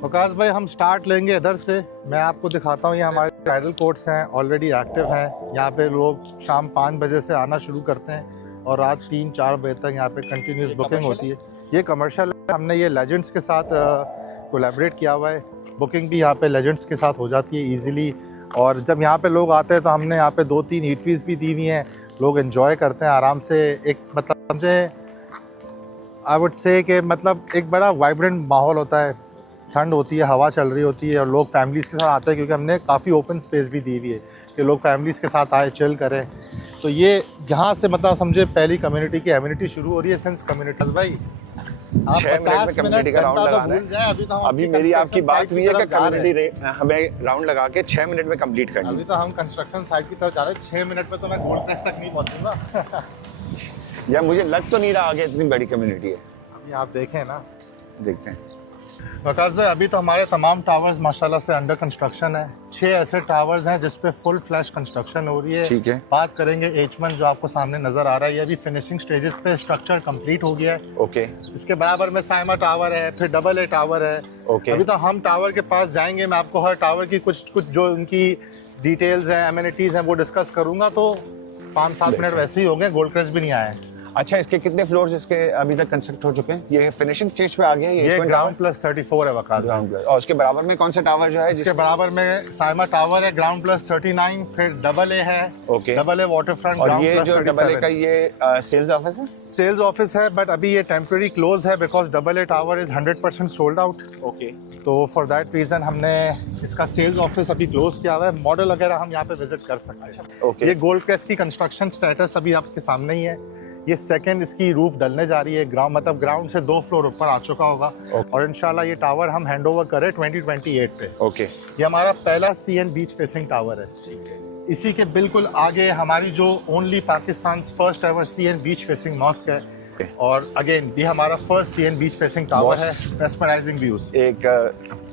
वकास भाई हम स्टार्ट लेंगे इधर से। मैं आपको दिखाता हूँ, ये हमारे पैडल कोर्ट्स हैं, ऑलरेडी एक्टिव हैं। यहाँ पे लोग शाम 5 बजे से आना शुरू करते हैं और रात 3-4 बजे तक यहाँ पे कंटिन्यूस बुकिंग होती है। ये कमर्शियल है, हमने ये लेजेंड्स के साथ कोलैबोरेट किया हुआ है। बुकिंग भी यहाँ पे लेजेंड्स के साथ हो जाती है ईजीली। और जब यहाँ पे लोग आते हैं तो हमने यहाँ पे 2-3 ईटरीज भी दी हुई हैं, लोग एंजॉय करते हैं आराम से। एक मतलब समझे आई वुड से कि मतलब एक बड़ा वाइब्रेंट माहौल होता है, ठंड होती है, हवा चल रही होती है और लोग फैमिलीज़ के साथ आते हैं, क्योंकि हमने काफ़ी ओपन स्पेस भी दी हुई है कि लोग फैमिलीज़ के साथ आए, चिल करें। तो ये यहाँ से मतलब समझे पहली कम्युनिटी की एम्यूनिटी शुरू हो रही है। सेंस कम्युनिटी भाई आप 50 मिनट का राउंड लगा रहे हैं। अभी मेरी आपकी बात हुई है कि कम्युनिटी हमें राउंड लगा के 6 मिनट में कंप्लीट करनी है। अभी तो हम कंस्ट्रक्शन साइट की तरफ जा रहे हैं। 6 मिनट में तो मैं गोल्ड प्रेस तक नहीं पहुँचूंगा। यार मुझे लग तो नहीं रहा आगे इतनी बड़ी कम्युनिटी है। अभी आप देखें ना, देखते हैं। वकास भाई अभी तो हमारे तमाम टावर्स माशाल्लाह से अंडर कंस्ट्रक्शन है। 6 ऐसे टावर्स हैं जिस पे फुल फ्लैश कंस्ट्रक्शन हो रही है। ठीक है। बात करेंगे H1 जो आपको सामने नजर आ रहा है, ये अभी फिनिशिंग स्टेजेस पे स्ट्रक्चर कंप्लीट हो गया है। ओके। इसके बराबर में साइमा टावर है, फिर AA टावर है। ओके। अभी तो हम टावर के पास जाएंगे, मैं आपको हर टावर की कुछ जो उनकी डिटेल्स हैं, एमिनिटीज हैं, वो डिस्कस करूंगा। तो 5-7 मिनट वैसे ही हो गए, गोल्ड क्रेस्ट भी नहीं आए। अच्छा, इसके कितने फ्लोर्स इसके अभी तक कंस्ट्रक्ट हो चुके हैं? ये फिनिशिंग स्टेज पे आ गया है। ये ग्राउंड प्लस 34 है वकास। ग्राउंड प्लस, और उसके बराबर में कौन सा टावर जो है? इसके बराबर में साइमा टावर है, ग्राउंड प्लस 39, फिर AA है। ओके। AA वाटर फ्रंट, और ये जो AA का ये सेल्स ऑफिस है? सेल्स ऑफिस है, बट अभी ये टेम्पररी क्लोज है because AA tower is 100% sold out. Okay. तो फॉर दैट रीजन हमने इसका सेल्स ऑफिस अभी क्लोज किया हुआ है। मॉडल वगैरह हम यहाँ पे विजिट कर सकते हैं। ओके। ये गोल्ड क्रेस्ट की कंस्ट्रक्शन स्टेटस अभी आपके सामने ही है। ये सेकंड इसकी रूफ डलने जा रही है। ग्राउंड से 2 फ्लोर ऊपर आ चुका होगा। और इंशाल्लाह ये टावर हम हैंडओवर करें 2028 पे। ओके। ये हमारा पहला CN बीच फेसिंग टावर है। इसी के बिल्कुल आगे हमारी जो only Pakistan first ever CN beach facing mosque है। और अगेन ये हमारा first CN beach facing tower है। Mesmerising views. एक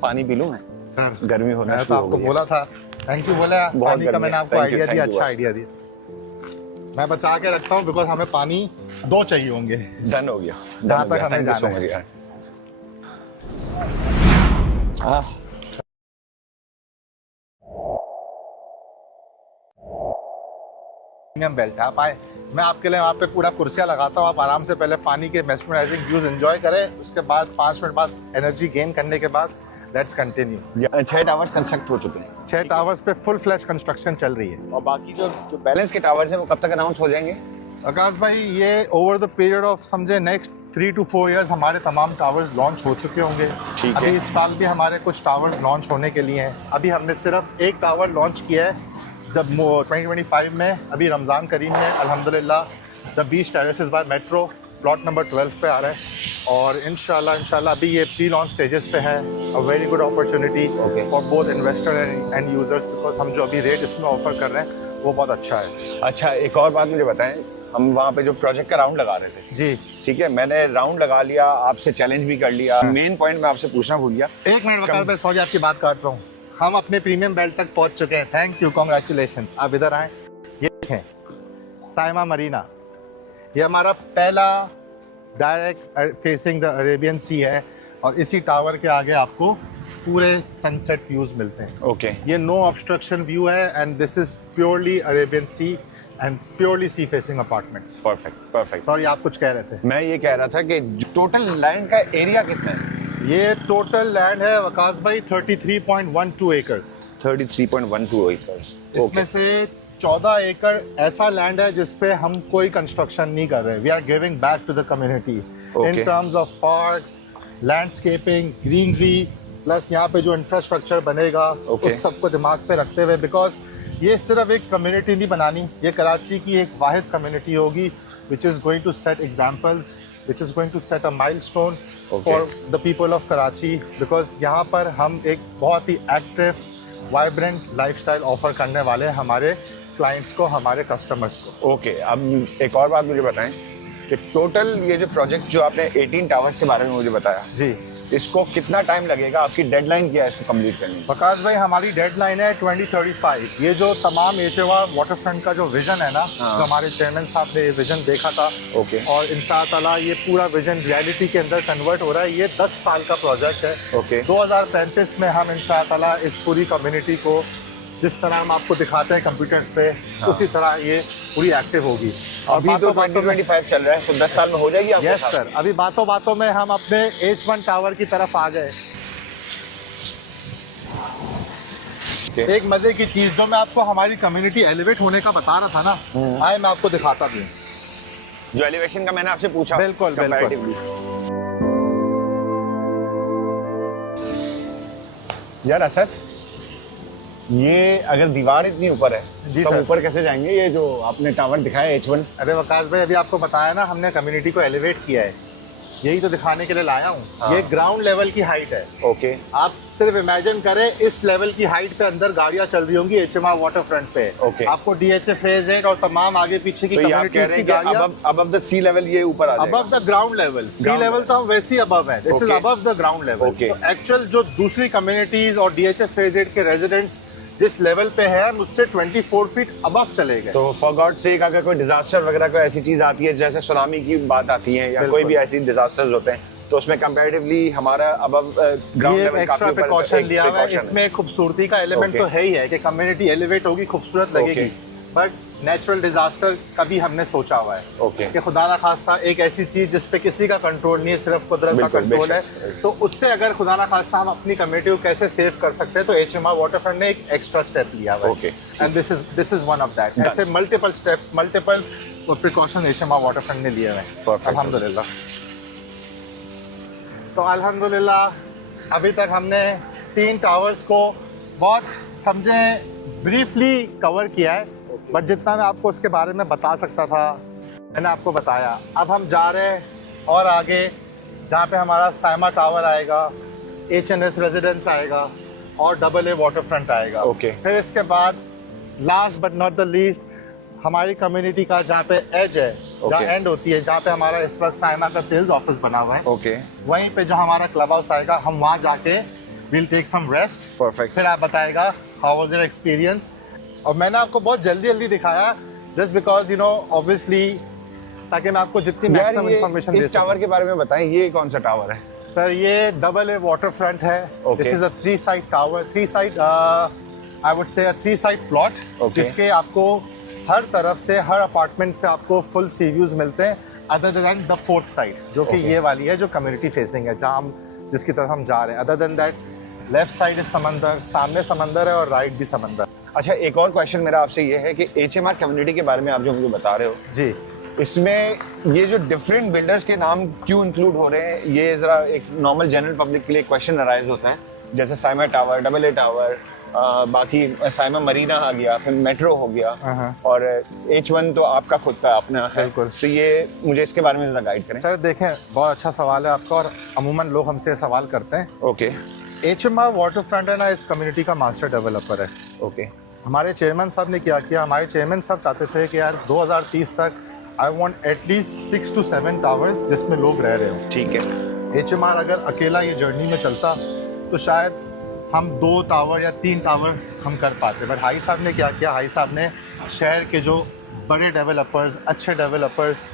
पानी पी लूं मैं? सर गर्मी होना शुरू हो गई। आपको बोला था, थैंक यू बोला। पानी का मैंने आपको आइडिया दिया, अच्छा आइडिया दिया। मैं बचा के रखता हूँ बिकॉज हमें पानी 2 चाहिए होंगे। डन हो गया जहाँ तक हमें जाना है। बेल्ट आप आए, मैं आपके लिए वहाँ पे पूरा कुर्सियाँ लगाता हूँ। आप आराम से पहले पानी के मेस्मराइजिंग व्यूज एंजॉय करें, उसके बाद 5 मिनट बाद एनर्जी गेन करने के बाद लेट्स कंटिन्यू। 6 टावर्स कंस्ट्रक्ट हो चुके हैं। 6 टावर्स पे फुल फ्लैश कंस्ट्रक्शन चल रही है। और बाकी जो बैलेंस के टावर्स हैं वो कब तक अनाउंस हो जाएंगे? आकाश भाई ये ओवर द पीरियड ऑफ समझे नेक्स्ट 3 to 4 years हमारे तमाम टावर्स लॉन्च हो चुके होंगे। अभी इस साल भी हमारे कुछ टावर्स लॉन्च होने के लिए हैं। अभी हमने सिर्फ एक टावर लॉन्च किया है जब 2025 में, अभी रमज़ान करीम में अल्हम्दुलिल्लाह the beach terraces by metro plot number 12 पे आ रहा है। और इंशाल्लाह अभी ये प्री लॉन्च स्टेजेस पे है। A very good opportunity for both investor and users, because हम जो अभी रेट इसमें ऑफर कर रहे हैं वो बहुत अच्छा है। अच्छा, एक और बात मुझे बताएं, हम वहाँ पे जो प्रोजेक्ट का राउंड लगा रहे थे जी, ठीक है, मैंने राउंड लगा लिया, आपसे चैलेंज भी कर लिया। मेन पॉइंट मैं आपसे पूछना भूल गया। 1 मिनट वकास भाई, सॉरी आपकी बात काट रहा हूँ। हम अपने प्रीमियम बेल्ट तक पहुंच चुके हैं। Thank you, congratulations. आप इधर आए, ये देखें साइमा मरीना। ये हमारा पहला डायरेक्ट फेसिंग द अरेबियन सी है और इसी टावर के आगे आपको पूरे सनसेट व्यूज मिलते हैं। ओके। ये नो ऑब्स्ट्रक्शन व्यू है and this is purely Arabian sea and purely sea facing apartments. Perfect. Sorry आप कुछ कह रहे थे? मैं ये कह रहा था कि टोटल लैंड का एरिया कितना है? ये टोटल लैंड है वकास भाई 33.12 एकर्स। 33.12 एकर्स। इसमें से 14 एकड़ ऐसा लैंड है जिसपे हम कोई कंस्ट्रक्शन नहीं कर रहे। We are giving back to the community in terms of parks, landscaping, greenery, plus यहाँ पे जो इंफ्रास्ट्रक्चर बनेगा उस सबको दिमाग पे रखते हुए, बिकॉज ये सिर्फ एक कम्युनिटी नहीं बनानी, ये कराची की एक वाहिद कम्युनिटी होगी which is going to set examples, which is going to set a milestone for the people of Karachi. Because यहाँ पर हम एक बहुत ही एक्टिव वाइब्रेंट लाइफस्टाइल ऑफर करने वाले हैं हमारे क्लाइंट्स को, हमारे कस्टमर्स को। ओके, अब एक और बात मुझे बताएं कि टोटल ये जो प्रोजेक्ट जो आपने 18 टावर्स के बारे में मुझे बताया जी, इसको कितना टाइम लगेगा, आपकी डेडलाइन क्या है इसको कंप्लीट करने की? प्रकाश भाई हमारी डेडलाइन है 2035। ये जो तमाम एचवा वाटर फ्रंट का जो विजन है ना, हाँ। जो हमारे चेयरमैन साहब ने ये विजन देखा था, ओके, और इंशाअल्लाह ये पूरा विजन रियलिटी के अंदर कन्वर्ट हो रहा है। ये 10 साल का प्रोजेक्ट है। ओके, 2035 में हम इंशाअल्लाह इस पूरी कम्युनिटी को जिस तरह हम आपको दिखाते हैं कंप्यूटर्स पे, हाँ। उसी तरह ये पूरी एक्टिव होगी। अभी तो 2025 चल रहा है, तो 10 साल में हो जाएगी आपके यस साथ? सर, अभी बातों बातों में हम अपने H1 टावर की तरफ आ गए। एक मजे की चीज जो मैं आपको हमारी कम्युनिटी एलिवेट होने का बता रहा था ना, आए मैं आपको दिखाता भी हूँ। जो एलिवेशन का मैंने आपसे पूछा, बिल्कुल बिल्कुल। यार असद, ये अगर दीवार इतनी ऊपर है जी तो सर। ऊपर कैसे जाएंगे? ये जो आपने टावर दिखाया H1, अरे वकास भाई, अभी आपको बताया ना हमने कम्युनिटी को एलिवेट किया है, यही तो दिखाने के लिए लाया हूँ। हाँ। ये ग्राउंड लेवल की हाइट है। ओके, आप सिर्फ इमेजिन करें इस लेवल की हाइट पे अंदर गाड़ियां चल रही होंगी HMR वाटर फ्रंट पे। ओके। आपको DHA फेज 8 और तमाम आगे पीछे की तो ये आप कह कम्युनिटीज रहे की हैं कि गाड़ियां above the sea level ये ऊपर आ जाएगा? Above the ground level. See Ground level level। तो हम वैसे ही अबव है, this is Okay। Above the ground level. Okay। तो एक्चुअल जो दूसरी कम्युनिटीज और DHA फेज 8 के रेजिडेंट्स जिस लेवल पे है, हम उससे 24 फीट अबव चले गए। तो फॉर गॉड सेक अगर कोई डिजास्टर वगैरह कोई ऐसी चीज आती है, जैसे सुनामी की बात आती है या कोई भी ऐसी डिजास्टर्स होते हैं, तो उसमें कंपैरेटिवली हमारा above ground level extra precaution लिया हुआ है। इसमें खूबसूरती का एलिमेंट Okay। तो है ही है कि कम्युनिटी एलिवेट होगी, खूबसूरत लगेगी, बट नेचुरल डिजास्टर का भी हमने सोचा हुआ है। ओके, कि खुदा ना खास्ता एक ऐसी चीज जिस पे किसी का कंट्रोल नहीं है, सिर्फ कुदरत का बिल्कुल, कंट्रोल है, बेशक। तो उससे अगर खुदा ना खास्ता हम अपनी कम्युनिटी को कैसे सेव कर सकते हैं, तो HMR वाटरफ्रंट ने एक एक्स्ट्रा स्टेप लिया हुआ है। Okay. And this is one of that. Done। ऐसे multiple steps, multiple precaution HMR waterfront ने लिए हुए हैं। Perfect। अल्हम्दुलिल्लाह। तो अल्हम्दुलिल्लाह अभी तक हमने 3 टावर्स को बहुत समझे ब्रीफली कवर किया है, बट जितना मैं आपको उसके बारे में बता सकता था मैंने आपको बताया। अब हम जा रहे हैं और आगे, जहाँ पे हमारा साइमा टावर आएगा, HNS रेजिडेंस आएगा और AA वाटर फ्रंट आएगा। ओके। फिर इसके बाद last but not the least हमारी कम्युनिटी का जहाँ पे एज है, जहाँ ओके। एंड होती है, जहाँ पे हमारा इस वक्त साइमा का सेल्स ऑफिस बना हुआ है, ओके, वहीं पे जो हमारा क्लब हाउस आएगा, हम वहाँ जाके will take some rest. Perfect. फिर आप बताएगा हाउ वाज योर एक्सपीरियंस। और मैंने आपको बहुत जल्दी जल्दी दिखाया just because you know obviously, ताकि मैं आपको जितनी मैक्सिमम इंफॉर्मेशन दे इस टावर के बारे में बताएं, ये कौन सा टावर है? सर ये AA वाटर फ्रंट है। Okay। This is a 3 side tower, 3 side I would say 3 side plot, Okay। जिसके आपको हर तरफ से, हर अपार्टमेंट से आपको फुल सी व्यूज मिलते हैं, other than the 4th side जो कि Okay। ये वाली है जो कम्युनिटी फेसिंग है, जहाँ हम जिसकी तरफ हम जा रहे हैं। Other than that left side is समंदर, सामने समंदर है और राइट भी समंदर। अच्छा, एक और क्वेश्चन मेरा आपसे ये है कि HMR कम्युनिटी के बारे में आप जो मुझे बता रहे हो, जी, इसमें ये जो डिफरेंट बिल्डर्स के नाम क्यों इंक्लूड हो रहे हैं, ये जरा एक नॉर्मल जनरल पब्लिक के लिए क्वेश्चन अराइज होता है। जैसे साइमा टावर, AA टावर, बाकी साइमा मरीना आ गया, फिर मेट्रो हो गया, और H1 तो आपका खुद का अपना है। बिल्कुल। तो ये मुझे इसके बारे में जरा गाइड करें। सर देखें, बहुत अच्छा सवाल है आपका, और अमूमन लोग हमसे ये सवाल करते हैं। ओके, HMR वाटर फ्रंट है ना, इस कम्युनिटी का मास्टर डेवलपर है। ओके, हमारे चेयरमैन साहब ने क्या किया, हमारे चेयरमैन साहब चाहते थे कि यार 2030 तक I want at least 6 to 7 towers जिसमें लोग रह रहे हो। ठीक है। HMR अगर अकेला ये जर्नी में चलता तो शायद हम 2 टावर या 3 टावर हम कर पाते, बट हाई साहब ने क्या किया, हाई साहब ने शहर के जो बड़े डेवलपर्स, अच्छे डेवलपर्स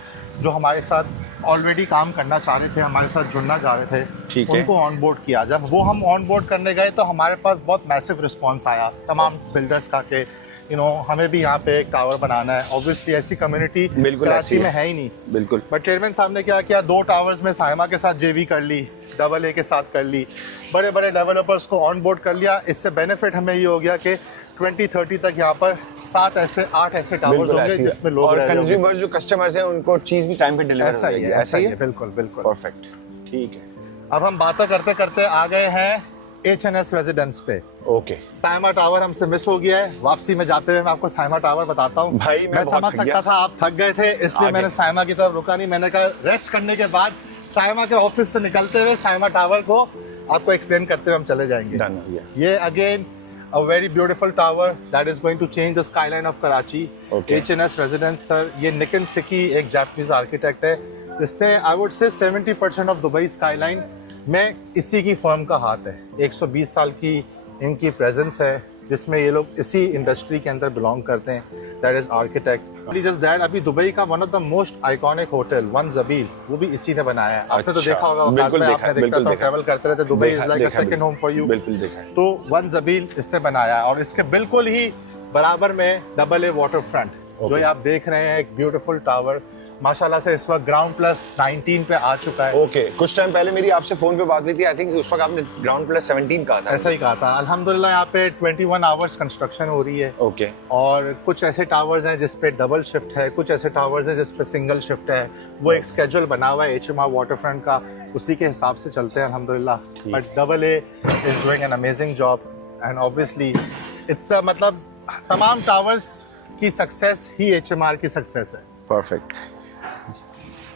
जो हमारे साथ ऑलरेडी काम करना चाह रहे थे, हमारे साथ जुड़ना चाह रहे थे, ठीक है। उनको ऑन बोर्ड किया। जब वो हम ऑन बोर्ड करने गए तो हमारे पास बहुत मैसिव रिस्पांस आया तमाम बिल्डर्स का कि यू नो हमें भी यहाँ पे एक टावर बनाना है। ऑब्वियसली ऐसी कम्युनिटी बिल्कुल कराची ऐसी में है। है ही नहीं। बिल्कुल। बट चेयरमैन साहब ने क्या किया, 2 टावर्स में साइमा के साथ JV कर ली, AA के साथ कर ली, बड़े बड़े डेवलपर्स को ऑन बोर्ड कर लिया। इससे बेनिफिट हमें ये हो गया कि 2030 तक यहाँ पर 8 ऐसे टावर्स बिल्कुल होंगे ऐसी है। जिसमें लोग और रह रहे होंगे। कंज्यूमर्स जो कस्टमर्स हैं उनको चीज भी टाइम पे डिलीवर ऐसा ही है, ऐसा ही है, बिल्कुल बिल्कुल। परफेक्ट, ठीक है। अब हम बातें करते करते आ गए हैं HNS रेजिडेंस पे। ओके, साइमा टावर हमसे मिस हो गया है। वापसी में जाते हुए मैं आपको साइमा टावर बताता हूँ। भाई मैं बहुत समझ थक सकता गया। था आप थक गए थे, इसलिए आगे। मैंने साइमा की तरफ रुका नहीं। मैंने कहा रेस्ट करने के बाद साइमा के ऑफिस से निकलते हुए साइमा टावर को आपको एक्सप्लेन करते हुए हम चले जाएंगे। डन हो गया। ये again a very beautiful tower that is going to change the skyline of Karachi. Okay। HNS residence sir, ये निकिन सिकी एक जापानीज आर्किटेक्ट है जिसने I would say 70% of Dubai skyline मैं इसी की फर्म का हाथ है, 120 साल की इनकी प्रेजेंस है जिसमें ये लोग इसी इंडस्ट्री के अंदर बिलोंग करते हैं। That is architect. Just that, अभी दुबई का one of the most iconic hotel one जबील, वो भी इसी ने बनाया है। आपने तो अच्छा, देखा होगा, बिल्कुल आपने देखा है, देखता बिल्कुल था, देखा ट्रैवल करते रहते, दुबई इज लाइक अ देखा, सेकंड होम फॉर यू। बिल्कुल देखा है। तो वन जबील इसने बनाया है और इसके बिल्कुल ही बराबर में डबल ए वाटर फ्रंट जो ये आप देख रहे हैं, एक ब्यूटीफुल टावर माशाल्लाह से इस वक्त ग्राउंड प्लस 19 पे आ चुका है। ओके, कुछ टाइम पहले मेरी आपसे फोन पे बात हुई थी, आई थिंक उस वक्त आपने ग्राउंड प्लस 17 कहा था। ऐसा ही कहा था। अल्हम्दुलिल्लाह यहाँ पे 21 आवर्स कंस्ट्रक्शन हो रही है। ओके, और कुछ ऐसे टावर्स हैं जिस पे डबल शिफ्ट है, कुछ ऐसे टावर्स हैं जिस पे सिंगल शिफ्ट है। वो एक स्केड्यूल बना हुआ है HMR वाटरफ्रंट का, उसी के हिसाब से चलते हैं अल्हम्दुलिल्लाह। But double A is doing an amazing job and obviously it's मतलब तमाम टावर्स की सक्सेस ही HMR की सक्सेस है। परफेक्ट।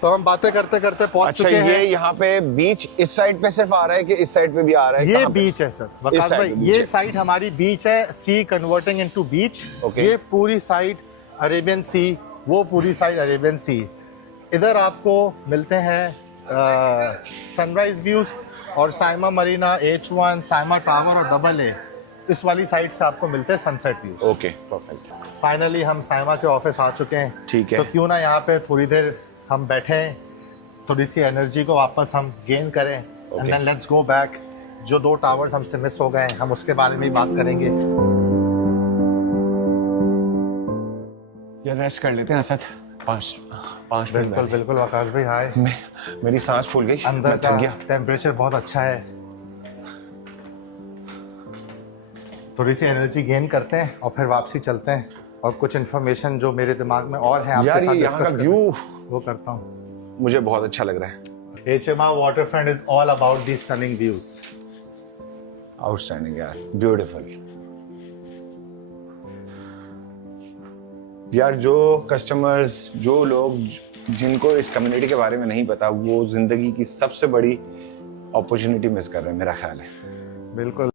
तो हम बातें करते करते पहुंच अच्छा, चुके हैं। ये यहाँ पे बीच इस साइड पे सिर्फ आ रहा है कि इस साइड पे भी आ रहा है? ये कहाँ पे? बीच है सर वकास side भाई, पे beach ये है। साइड हमारी बीच है, सी कन्वर्टिंग इनटू बीच। Okay. ये पूरी साइड अरेबियन सी, वो पूरी साइड अरेबियन सी। इधर आपको मिलते हैं सनराइज व्यूज और साइमा मरीना, H1, साइमा टावर और डबल ए, इस वाली साइड से आपको मिलते हैं sunset views. Okay, perfect. Finally हम साइमा के ऑफिस आ चुके हैं। ठीक है। तो क्यों ना यहाँ पे थोड़ी देर हम बैठें, थोड़ी सी एनर्जी को वापस हम गेन करें and then let's go back. जो 2 टावर्स हमसे मिस हो गए हम उसके बारे में ही बात करेंगे। यार रेस्ट कर लेते हैं असद, 5 मिनट। बिल्कुल बिल्कुल वकास भाई, हाय। मेरी सांस फूल गई, अंदर मैं का थक गया। टेम्परेचर बहुत अच्छा है, थोड़ी सी एनर्जी गेन करते हैं और फिर वापसी चलते हैं और कुछ इन्फॉर्मेशन जो मेरे दिमाग में और है आपके यार साथ ये यहाँ डिस्कस का करना, व्यू वो करता हूँ। मुझे बहुत अच्छा लग रहा है। HMR waterfront is all about these stunning views. Outstanding यार, ब्यूटीफुल। यार जो कस्टमर्स, जो लोग जिनको इस कम्युनिटी के बारे में नहीं पता, वो जिंदगी की सबसे बड़ी अपॉर्चुनिटी मिस कर रहे हैं मेरा ख्याल है। बिल्कुल।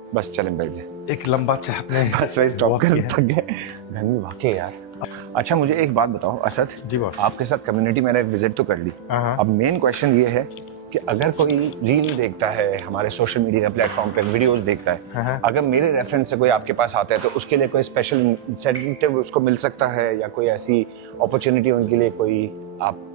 बस चलें बैठ जाए, एक लंबा चाय अपने बस वही स्टॉप walk कर, किया। थक गए। गर्मी वाकई यार। अच्छा, मुझे एक बात बताओ असद, जी बॉस। आपके साथ कम्युनिटी मैंने विजिट तो कर ली, हाँ। अब मेन क्वेश्चन ये है कि अगर कोई रील देखता है, हमारे सोशल मीडिया प्लेटफॉर्म पे वीडियोस देखता है, हाँ। अगर मेरे रेफरेंस से कोई आपके पास आता है तो उसके लिए कोई स्पेशल इंसेंटिव उसको मिल सकता है या कोई ऐसी अपॉर्चुनिटी उनके लिए कोई आप?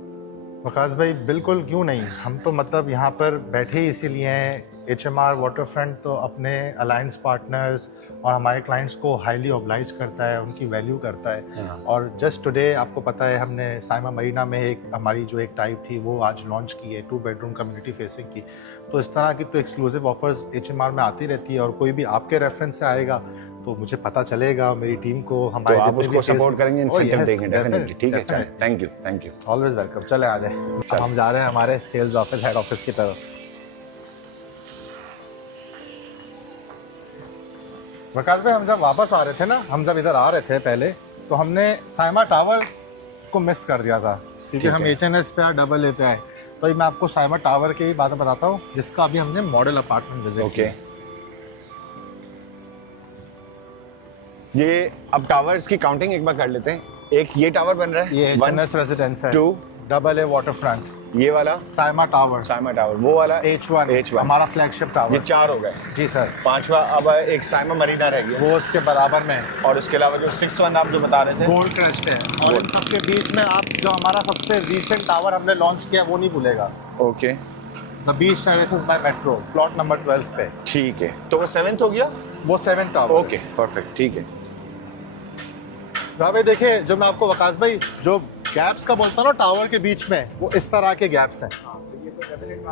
वकास भाई बिल्कुल, क्यों नहीं। हम तो मतलब यहाँ पर बैठे ही इसीलिए हैं। HMR वाटरफ्रंट तो अपने अलायंस पार्टनर्स और हमारे क्लाइंट्स को हाईली ऑब्लाइज करता है, उनकी वैल्यू करता है। और जस्ट टुडे आपको पता है हमने साइमा मरीना में एक हमारी जो एक टाइप थी वो आज लॉन्च की है, 2 बेडरूम कम्युनिटी फेसिंग की। तो इस तरह की तो एक्सक्लूसिव ऑफर्स HMR में आती रहती है और कोई भी आपके रेफरेंस से आएगा तो मुझे पता चलेगा, मेरी टीम को, तो हमारे आप उसको सपोर्ट करेंगे, इंसेंटिव देंगे डेफिनेटली। ठीक है, चलें, थैंक यू। Always welcome. चले आ जाए। अब हम जा रहे हैं हमारे सेल्स ऑफिस, हेड ऑफिस की तरफ। वकास भाई, हम जब वापस आ रहे थे ना, हम जब इधर आ रहे थे पहले, तो हमने साइमा टावर को मिस कर दिया था क्योंकि हम HNS पे आए, डबल ए पे आए। तो मैं आपको साइमा टावर की बात बताता हूँ जिसका अभी हमने मॉडल अपार्टमेंट विजिट किया। ये अब टावर्स की काउंटिंग एक बार कर लेते हैं। एक ये टावर बन रहा है, ये HNS रेजिडेंस है। 2, डबल ए वाटर फ्रंट, ये वाला साइमा टावर, वो वाला H1 हमारा फ्लैगशिप टावर। ये 4 हो गए। जी सर। 5वां अब एक साइमा मरीना रह गया, वो उसके बराबर में है। और उसके अलावा जो 6th वन आप जो बता रहे थे, गोल्ड क्रस्ट है। और इन सबके बीच में आप जो हमारा सबसे रीसेंट टावर हमने लॉन्च किया वो नहीं भूलेगा, okay, the beach terraces by metro, plot number 12 पे। ठीक है। तो वो 7th हो गया, वो 7 टावर। ओके, परफेक्ट, ठीक है। भाई देखिए, जो मैं आपको वकास भाई जो गैप्स का बोलता हूँ ना टावर के बीच में, वो इस तरह के गैप्स हैं,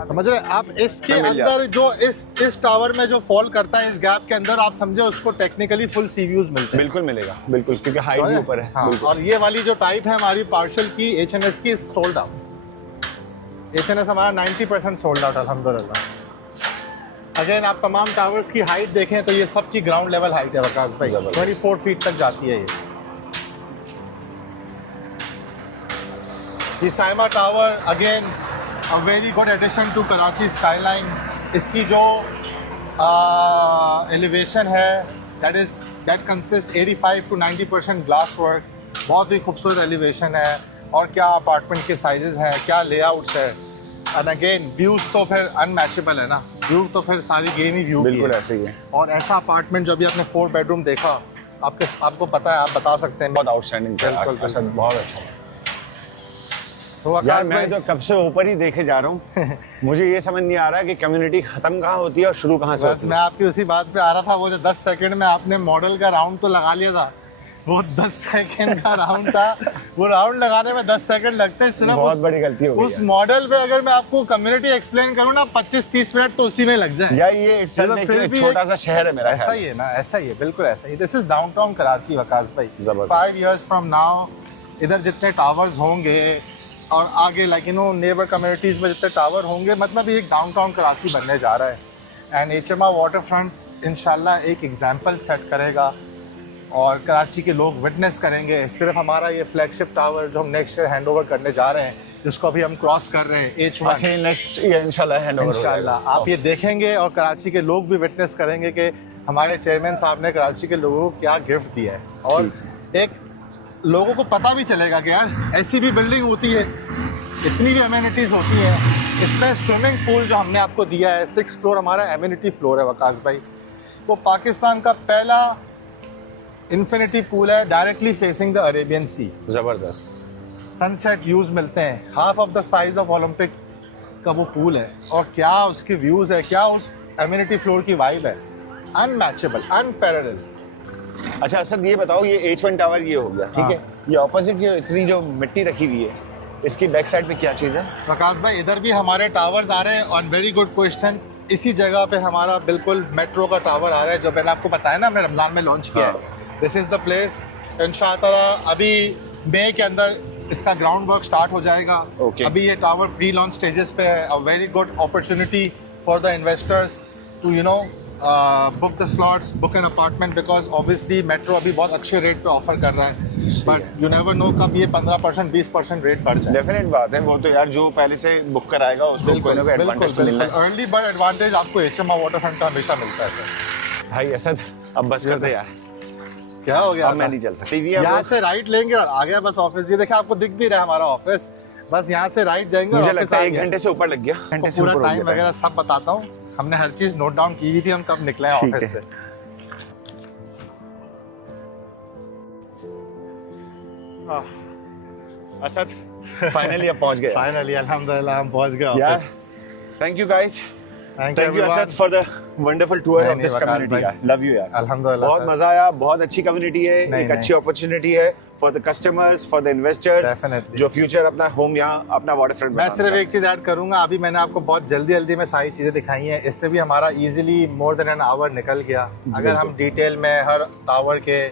समझ रहे हैं आप? इसके अंदर जो इस टावर में जो फॉल करता है, इस गैप के अंदर आप समझे उसको टेक्निकली फुल सी व्यूज मिलते हैं। बिल्कुल मिलेगा, बिल्कुल, क्योंकि हाइट भी ऊपर है। हाँ, और ये वाली जो टाइप है हमारी पार्शियल की HNS की, सोल्ड आउट। HNS हमारा 90% सोल्ड आउट अल्हम्दुलिल्लाह। अगेन आप तमाम टावर्स की हाइट देखें तो ये सब की ग्राउंड लेवल हाइट है वकास भाई, 24 फीट तक जाती है ये Saima tower. Again a very good addition to Karachi skyline. इसकी जो एलिवेशन है that consist 85 to 90% glass work, बहुत ही खूबसूरत एलिवेशन है। और क्या अपार्टमेंट के साइजेस हैं, क्या लेआउट्स है। एंड अगेन व्यूज तो फिर अनमैचेबल है ना, व्यू तो फिर सारी गेम ही व्यू की बिल्कुल है। ऐसे ही है, और ऐसा अपार्टमेंट जो अभी आपने 4 बेडरूम देखा, आपको पता है, आप बता सकते हैं। बहुत आउटस्टैंडिंग था बिल्कुल, असद, बहुत अच्छा था। तो यार आकाश मैं भाई, तो कब से ऊपर ही देखे जा रहा हूँ मुझे ये समझ नहीं आ रहा कि कम्युनिटी खत्म कहाँ होती है और शुरू कहाँ से बस होती मैं है। आपकी उसी बात पे आ रहा था। वो जो 10 सेकंड में आपने मॉडल का राउंड तो लगा लिया था, वो 10 सेकंड का राउंड था। वो राउंड लगाने में 10 सेकंड लगते हैं सिर्फ। बहुत बड़ी गलती हो गई उस यार। मॉडल पे अगर मैं आपको कम्युनिटी एक्सप्लेन करूँ ना, 25-30 मिनट तो उसी में लग जाए। यार ये itself फिर एक भी छोटा सा शहर है मेरा ऐसा ही है ना, ऐसा ही है, बिल्कुल ऐसा ही। This is downtown Karachi Waqas भाई। जबरदस्त। 5 years फ्रॉम नाउ इधर जितने टावर्स होंगे और आगे लाइक नेबर कम्युनिटीज में जितने टावर होंगे, मतलब ये एक डाउनटाउन कराची बनने जा रहा है। एंड HMR वाटर फ्रंट इंशाल्लाह एक एग्जाम्पल सेट करेगा और कराची के लोग विटनेस करेंगे। सिर्फ हमारा ये फ्लैगशिप टावर जो हम नेक्स्ट ईयर हैंड ओवर करने जा रहे हैं, जिसको अभी हम क्रॉस कर रहे हैं, H1 अच्छा नेक्स्ट ईयर इंशाल्लाह हैंड ओवर इंशाल्लाह आप ये देखेंगे और कराची के लोग भी विटनेस करेंगे कि हमारे चेयरमैन साहब ने कराची के लोगों को क्या गिफ्ट दिया है। और एक लोगों को पता भी चलेगा कि यार ऐसी भी बिल्डिंग होती है, इतनी भी अमेनिटीज़ होती है। इसमें स्विमिंग पूल जो हमने आपको दिया है, 6 फ्लोर हमारा एमिनिटी फ्लोर है वकास भाई। वो पाकिस्तान का पहला इन्फिनिटी पूल है डायरेक्टली फेसिंग द अरेबियन सी। जबरदस्त। सनसेट व्यूज़ मिलते हैं, half of the size of Olympic का वो पूल है। और क्या उसके व्यूज़ है, क्या उस एमिनिटी फ्लोर की वाइब है, अनमैचेबल, अनपैरेलल। अच्छा असद ये बताओ, ये H1 टावर ये हो गया, ठीक हाँ। है, ये ऑपोजिट ये इतनी जो मिट्टी रखी हुई है, इसकी बैक साइड पे क्या चीज़ है? प्रकाश भाई इधर भी हमारे टावर्स आ रहे हैं। और वेरी गुड क्वेश्चन। इसी जगह पे हमारा बिल्कुल मेट्रो का टावर आ रहा है, जो मैंने आपको बताया ना, हमने रमज़ान में लॉन्च किया है। This is the place. इंशाअल्लाह अभी मई के अंदर इसका ग्राउंड वर्क स्टार्ट हो जाएगा। Okay. अभी ये टावर प्री लॉन्च स्टेजेस पे है। A very good opportunity for the investors to book the slots, book an apartment, because obviously metro अभी बहुत अच्छे रेट पे ऑफर कर रहा है। बट यू नेवर नो कब ये 15% 20% रेट बढ़ जाए। डेफिनेट बात है, वो तो यार जो पहले से बुक कराएगा उसको कोई ना कोई एडवांटेज तो मिलना है। अर्ली बर्ड एडवांटेज आपको HMR वाटर फ्रंट का हमेशा मिलता है सर। भाई असद अब बस कर दे यार, क्या हो गया? अब मैं नहीं चल सकती। यहाँ से राइट लेंगे और आ गया बस ऑफिस। ये देखिए आपको दिख भी रहा है हमारा ऑफिस। बस यहाँ से राइट जाएंगे और मुझे office लगता आ है 1 गया। घंटे से ऊपर लग गया, घंटे से पूरा ऊपर हो टाइम गया वगैरह सब बताता हूँ। हमने हर चीज नोट डाउन की हुई थी, हम कब निकले हैं ठीक ऑफिस है। से। असद फाइनली अब पहुंच गए फाइनली अल्हम्दुलिल्लाह हम पहुंच गए यार। Office. Thank you guys, thank thank you Asad for the wonderful tour of नहीं, दिस वकास कम्युनिटी भाई। यार, लव यू यार, अल्हम्दुलिल्लाह बहुत सर। मजा आया, बहुत अच्छी कम्युनिटी है, नहीं, एक नहीं। अच्छी अपॉर्चुनिटी है for the customers, for the investors, Definitely. जो फ्यूचर अपना होम यहाँ अपना वाटर फ्रंट। मैं सिर्फ एक चीज ऐड करूंगा, अभी मैंने आपको बहुत जल्दी में सारी चीजें दिखाई हैं। इसमें भी हमारा easily more than an hour निकल गया। अगर हम डिटेल में हर टावर के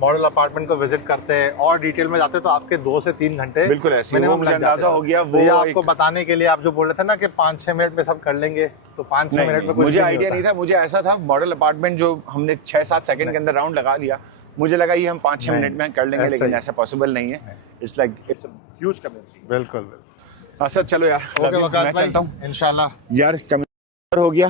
मॉडल अपार्टमेंट को विजिट करते हैं और डिटेल में जाते हैं तो आपके 2 से 3 घंटे बिल्कुल ऐसे, minimum वो मुझे लग जाते अंदाजा हैं। हो गया। तो वो ये आपको एक- बताने के लिए आप जो बोल रहे थे ना कि 5-6 मिनट में सब कर लेंगे, तो 5-6 मिनट में कुछ मुझे भी आइडिया होता। नहीं था, मुझे ऐसा था मॉडल अपार्टमेंट जो हमने 6-7 सेकंड के अंदर राउंड लगा लिया, मुझे लगा ये हम 5-6 नहीं, मिनट में कर लेंगे, ऐसा लेकिन ही। ऐसा पॉसिबल नहीं है। It's like it's a huge community. बिल्कुल। असद चलो यार, ओके मैं वकास चलता हूँ भाई, इंशाल्लाह। यार, कम्युनिटी हो गया।